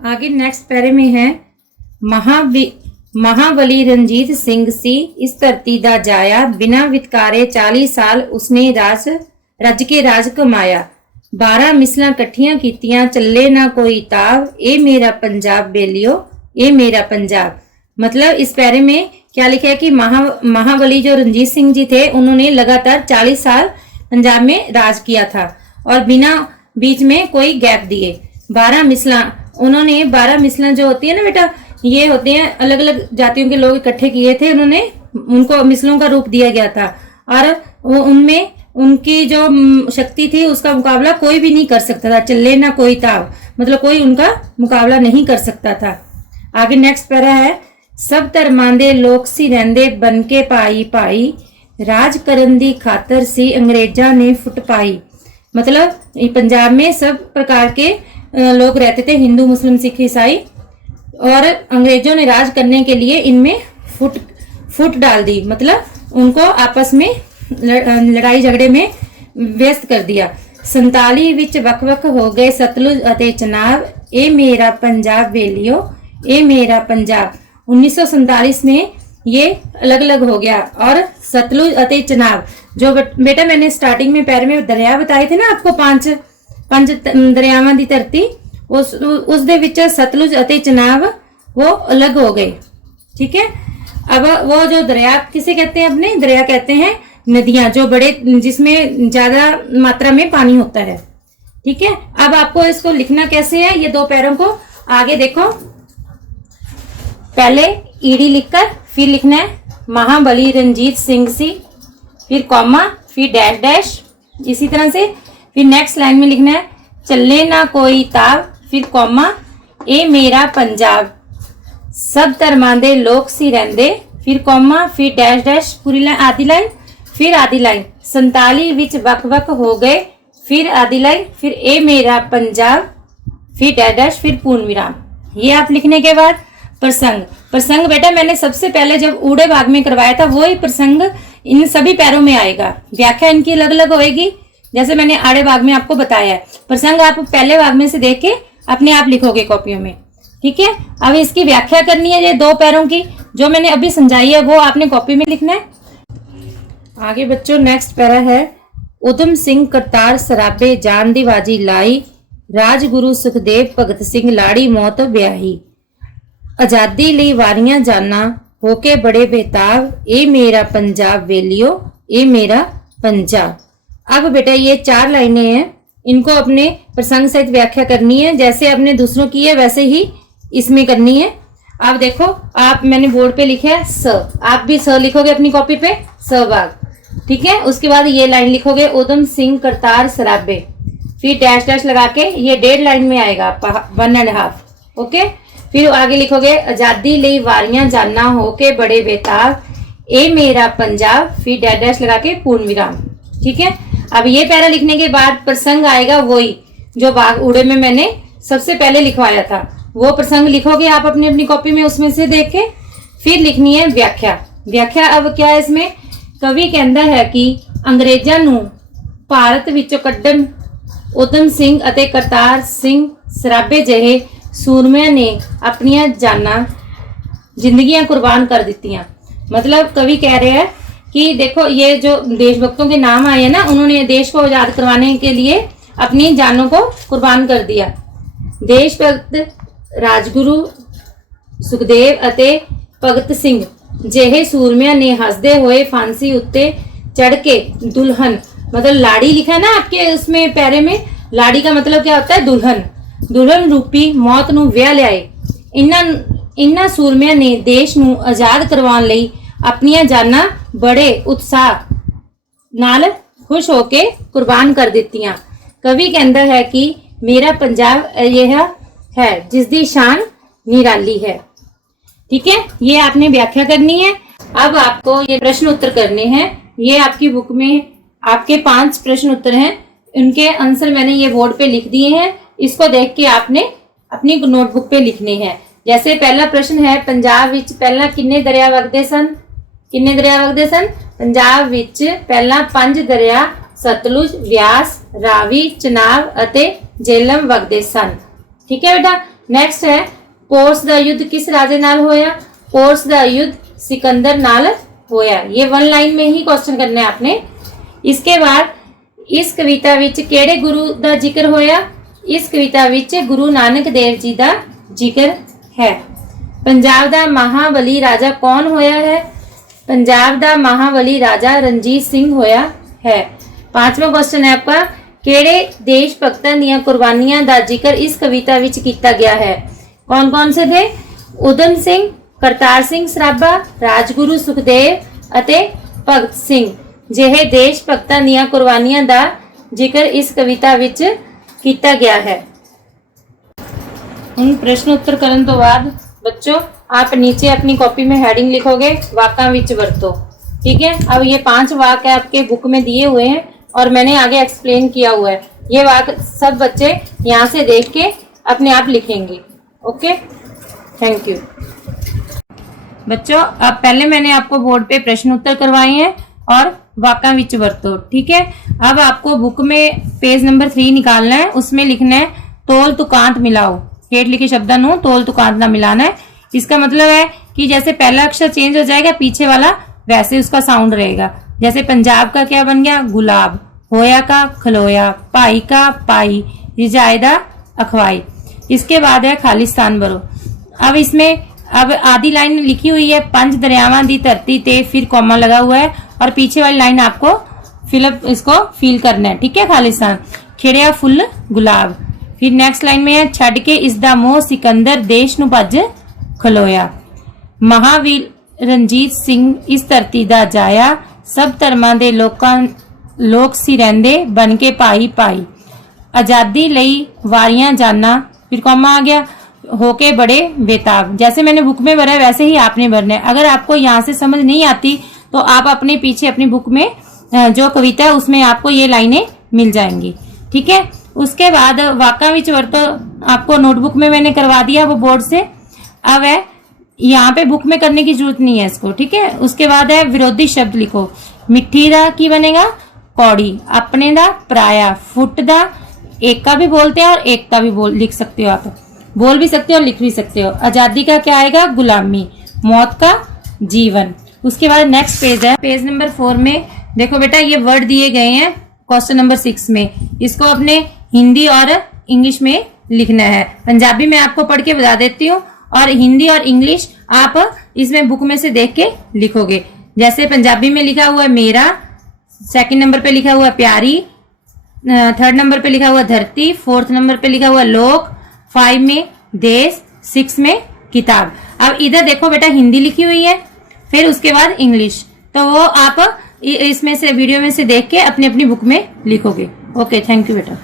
आगे नेक्स्ट पैरे में है महाबली रणजीत सिंह सी इस धरती दा जाया, बिना वितकारे 40 साल उसने रज के राज कमाया। 12 मिसलां कट्ठियां कीतियां, चले ना कोई ताव, ए मेरा पंजाब बेलियो, ए मेरा पंजाब। मतलब इस पैरे में क्या लिखा है कि महाबली जो रणजीत सिंह जी थे, उन्होंने लगातार 40 साल पंजाब में राज किया था और बिना बीच में कोई गैप दिए। 12 मिसलां, उन्होंने 12 मिसलां जो होती है ना बेटा, ये होते हैं अलग अलग जातियों के लोग इकट्ठे किए थे, उन्होंने उनको मिसलों का रूप दिया गया था और वो उनमें उनकी जो शक्ति थी उसका मुकाबला कोई भी नहीं कर सकता था। चले ना कोई ताव, मतलब कोई उनका मुकाबला नहीं कर सकता था। आगे नेक्स्ट पैरा है, सब धर्मां दे लोक सी रहिंदे बन के पाई पाई, राज करन दी खातर सी अंग्रेजां ने फुट पाई। मतलब पंजाब में सब प्रकार के लोग रहते थे, हिंदू मुस्लिम सिख ईसाई, और अंग्रेजों ने राज करने के लिए इनमें फुट डाल दी, मतलब उनको आपस में लड़ाई झगड़े में व्यस्त कर दिया। 47 विच वक वक हो गए सतलुज अते चनाब, ए मेरा पंजाब वेलियो, ए मेरा पंजाब। 1947 में ये अलग अलग हो गया और सतलुज अते चनाब, जो बेटा मैंने स्टार्टिंग में पैर में दरिया बताए थे ना आपको, पंज दरियावां दी धरती, उस दे विच सतलुज अते चनाब वो अलग हो गए। ठीक है, अब वो जो दरिया किसे कहते हैं, अपने दरिया कहते हैं नदियां, जो बड़े जिसमें ज्यादा मात्रा में पानी होता है। ठीक है, अब आपको इसको लिखना कैसे है, ये दो पैरों को आगे देखो, पहले ईडी लिखकर फिर लिखना है महाबली रणजीत सिंह सी, फिर कॉमा, फिर डैश डैश, इसी तरह से फिर नेक्स्ट लाइन में लिखना है चले ना कोई ताव, फिर कॉमा, ए मेरा पंजाब, सब धर्मां दे लोक सी रहिंदे, फिर कॉमा, फिर डैश डैश, पूरी लाइन आधी लाइन, फिर आधी लाइन। 47 विच वक वक हो गए, फिर आधी लाइन, फिर ए मेरा पंजाब, फिर डैश डैश, फिर पूर्ण विराम। ये आप लिखने के बाद प्रसंग बेटा मैंने सबसे पहले जब ऊड़े भाग में करवाया था, वही प्रसंग इन सभी पैरों में आएगा। व्याख्या इनकी अलग अलग होएगी, जैसे मैंने आड़े भाग में आपको बताया है। प्रसंग आप पहले भाग में से देख के अपने आप लिखोगे कॉपियों में। ठीक है, अब इसकी व्याख्या करनी है, ये दो पैरों की जो मैंने अभी समझाई है वो आपने कॉपी में लिखना है। आगे बच्चों नेक्स्ट पैरा है, उधम सिंह करतार सराबे जान दी बाजी लाई, राजगुरु सुखदेव भगत सिंह लाड़ी मौत ब्याही, आजादी लई वारियां जाना होके बड़े बेताब, ए मेरा पंजाब वेलियो, ए मेरा पंजाब। अब बेटा ये 4 लाइनें हैं, इनको अपने प्रसंग सहित व्याख्या करनी है, जैसे अपने दूसरों की है वैसे ही इसमें करनी है। अब देखो, आप मैंने बोर्ड पे लिखा है स, आप भी स लिखोगे अपनी कॉपी पे, स भाग। ठीक है, उसके बाद ये लाइन लिखोगे उधम सिंह करतार सराबे, फिर डैश डैश लगा के ये 1.5 लाइन में आएगा, 1.5। ओके, फिर आगे लिखोगे आजादी लई वारियां जाना होके बड़े बेताब, ए मेरा पंजाब, फिर डैश डैश लगा के पूर्ण विराम। ठीक है, अब ये पैरा लिखने के बाद प्रसंग आएगा, वही जो भाग उड़े में मैंने सबसे पहले लिखवाया था, वो प्रसंग लिखोगे आप अपनी अपनी कॉपी में, उसमें से देख के। फिर लिखनी है व्याख्या। अब क्या है इसमें, कवि कहता है कि अंग्रेजां नूं भारत विचों कड्ढण उधम सिंह अते करतार सिंह सराबे जहे सूरमिਆਂ ने अपनियां जाना जिंदगियां कुर्बान कर दित्तियां। मतलब कवि कह रहे हैं कि देखो ये जो देशभक्तों के नाम आए हैं ना, उन्होंने देश को आजाद करवाने के लिए अपनी जानों को कुर्बान कर दिया। देशभक्त राजगुरु सुखदेव अते भगत सिंह ਜਿਹੇ सूरमिਆਂ ने हंसदे हुए फांसी उत्ते चढ़ के दुल्हन, मतलब लाड़ी लिखा है ना आपके उसमें पैरे में, लाड़ी का मतलब क्या होता है, दुल्हन रूपी मौत नूं विआह लियाए। इन्हां सूरमिਆਂ ने देश नूं आजाद करवाउण लई अपनियां जानां बड़े उत्साह नाल खुश होके कुर्बान कर दित्तियां। कवि कहता है कि मेरा पंजाब यह है जिसकी शान निराली है। ठीक है, ये आपने व्याख्या करनी है। अब आपको ये प्रश्न उत्तर करने हैं। ये आपकी बुक में आपके 5 प्रश्न उत्तर हैं, उनके आंसर मैंने ये बोर्ड पे लिख दिए हैं। इसको देख के आपने अपनी नोटबुक पे लिखने हैं। जैसे पहला प्रश्न है, पंजाब विच पहला किन्ने दरिया वगदे सन? किन्ने दरिया वगदे सन? पंजाब विच पहला 5 दरिया सतलुज, व्यास, रावी, चनाब अते झेलम वगदे सन। ठीक है बेटा, नेक्स्ट है पोर्स दा युद्ध किस राजे नाल होया? पोर्स दा युद्ध सिकंदर नाल होया। ये वन लाइन में ही क्वेश्चन करना है आपने। इसके बाद इस कविता विच केड़े गुरु दा जिक्र होया? इस कविता विच गुरु नानक देव जी दा जिक्र है। पंजाब दा महाबली राजा कौन होया है? पंजाब दा महाबली राजा रणजीत सिंह होया है। पांचवा क्वेश्चन है आपका, केड़े देश भक्तां दीयां कुर्बानियां दा जिक्र इस कविता विच कीता गया है? कौन कौन से थे? उधम सिंह, करतार सिंह सराभा, राजगुरु सुखदेव अते भगत सिंह ਜਿਹੇ देश भक्तां दीयां कुर्बानियां दा जिक्र इस कविता विच कीता गया है। हुण प्रश्न उत्तर करन तो बाद बच्चों आप नीचे अपनी कॉपी में हेडिंग लिखोगे वाकां विच वरतो। ठीक है, अब ये 5 वाक है आपके बुक में दिए हुए हैं और मैंने आगे एक्सप्लेन किया हुआ है। ये वाक सब बच्चे यहाँ से देख के अपने आप लिखेंगे। ओके, थैंक यू बच्चों। अब पहले मैंने आपको बोर्ड पे प्रश्न उत्तर करवाए हैं और वाकां विच वरतो। ठीक है, अब आपको बुक में पेज नंबर 3 निकालना है। उसमें लिखना है तोल तुकांत मिलाओ। हेठ लिखे शब्दां नूं तोल तुकांत ना मिलाना है। इसका मतलब है कि जैसे पहला अक्षर चेंज हो जाएगा, पीछे वाला वैसे उसका साउंड रहेगा। जैसे पंजाब का क्या बन गया? गुलाब। होया का खलोया, भाई का पाई, रिजायदा अखवाई। इसके बाद है खालिस्तान भरो। अब इसमें अब आधी लाइन लिखी हुई है 5 दरियावां दी धरती ते, फिर कॉमा लगा हुआ है और पीछे वाली लाइन आपको फिलअप इसको फील करना है। ठीक है, खालिस्तान खिड़िया फुल गुलाब। फिर नेक्स्ट लाइन में है छड़ के इसदा मोह सिकंदर देश नूं भज खलोया। महावीर रणजीत सिंह इस धरती दा जाया, सब धर्मां दे लोक सी रहिंदे बन के भाई भाई। आजादी लई वारियां जाना, फिर कॉमा आ गया, होके बड़े बेताब। जैसे मैंने बुक में भरा है वैसे ही आपने भरना है। अगर आपको यहाँ से समझ नहीं आती तो आप अपने पीछे अपनी बुक में जो कविता है उसमें आपको ये लाइनें मिल जाएंगी। ठीक है, उसके बाद वाकां विच वरतो आपको नोटबुक में मैंने करवा दिया वो बोर्ड से। अब है यहाँ पे बुक में करने की जरूरत नहीं है इसको। ठीक है, उसके बाद है विरोधी शब्द लिखो। मिट्टी दा की बनेगा? कौड़ी। अपने दा पराया। फुट दा एका भी बोलते हैं और एकता भी लिख सकते हो। आप बोल भी सकते हो और लिख भी सकते हो। आजादी का क्या आएगा? गुलामी। मौत का जीवन। उसके बाद नेक्स्ट पेज है, पेज नंबर 4 में देखो बेटा ये वर्ड दिए गए हैं क्वेश्चन नंबर 6 में। इसको अपने हिंदी और इंग्लिश में लिखना है। पंजाबी में आपको पढ़ के बता देती हूँ और हिंदी और इंग्लिश आप इसमें बुक में से देख के लिखोगे। जैसे पंजाबी में लिखा हुआ है मेरा, 2nd नंबर पे लिखा हुआ है प्यारी, 3rd नंबर पे लिखा हुआ धरती, 4th नंबर पे लिखा हुआ लोक, 5 में देश, 6 में किताब। अब इधर देखो बेटा हिंदी लिखी हुई है, फिर उसके बाद इंग्लिश, तो वो आप इसमें से वीडियो में से देख के अपनी अपनी बुक में लिखोगे। ओके, थैंक यू बेटा।